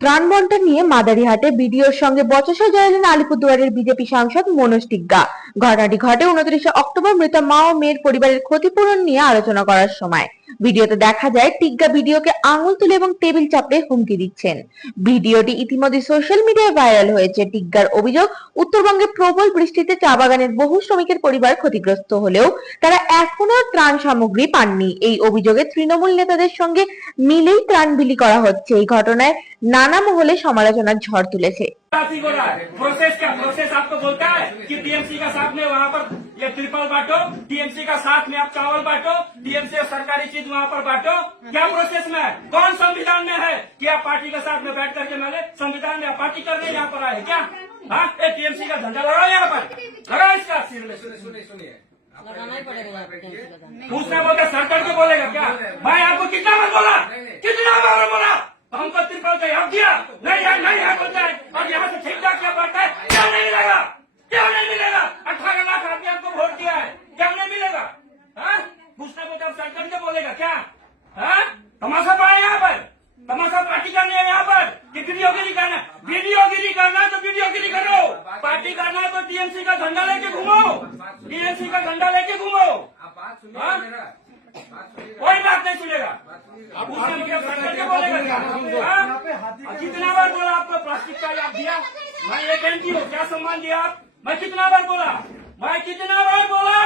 ত্রাণ বন্টন নিয়ে মাদারিহাটে বিডিওর সঙ্গে বচসা জড়ালেন আলিপুরদুয়ারের বিজেপি সাংসদ মনোজ টিগ্গা। ঘটনাটি ঘটে উনত্রিশে অক্টোবর মৃত মা ও মেয়ের পরিবারের ক্ষতিপূরণ নিয়ে আলোচনা করার সময়। ভিডিওতে দেখা যায় টিগ্গা ভিডিওকে আঙুল তুলে এবং টেবিল চাপড়ে হুমকি দিচ্ছেন। ভিডিওটি ইতিমধ্যে সোশ্যাল মিডিয়ায় ভাইরাল হয়েছে। টিগ্গার অভিযোগ, উত্তরবঙ্গে প্রবল বৃষ্টিতে চা বাগানের বহু শ্রমিকের পরিবার ক্ষতিগ্রস্ত হলেও তারা এখনও ত্রাণ সামগ্রী পাননি। এই অভিযোগে তৃণমূল নেতাদের সঙ্গে মিলেই ত্রাণ বিলি করা হচ্ছে। এই ঘটনায় নানা মহলে সমালোচনার ঝড় তুলেছে। ही है है कि का ये ट्रिपल बांटो टीएमसी का साथ में आप चावल बांटो टीएमसी का सरकारी चीज़ वहाँ पर बांटो। क्या प्रोसेस में है? कौन संविधान में है कि आप पार्टी के साथ में बैठ करके मैंने संविधान में आप पार्टी करने यहाँ पर आए क्या? हाँ? टीएमसी का झंडा लगाओ यहाँ पर। लगाओ इसका सिर में। सुनिए सुनिए ही लगाना पूछना बोलता सर करके बोलेगा क्या? मैं आपको कितना बार बोला? कितना बार बोला? हमको त्रिपल का हक दिया नहीं है नहीं है बोलता है। और यहाँ से ठीक ठाक क्या बढ़ता है क्या नहीं मिलेगा क्या नहीं मिलेगा अठारह लाख आदमी आपको वोट दिया है क्या नहीं मिलेगा हाँ? पूछना बोलता सर करके बोलेगा क्या? हाँ? तमाशा पाए यहाँ पर। तमाशा पार्टी करनी है यहाँ पर कि वीडियोगिरी करना है? वीडियोगिरी करना है तो वीडियोगिरी करो। पार्टी करना है तो टीएमसी का झंडा लेके घूमो। टीएमसी का झंडा लेके घूमो। हाँ? कोई बात नहीं सुनेगा। बोलेगा हाँ? कितना बार बोला आपको प्लास्टिक का आप दिया? मैं ये कहती हूँ, क्या सम्मान दिया आप? मैं कितना बार बोला? मैं कितना बार बोला?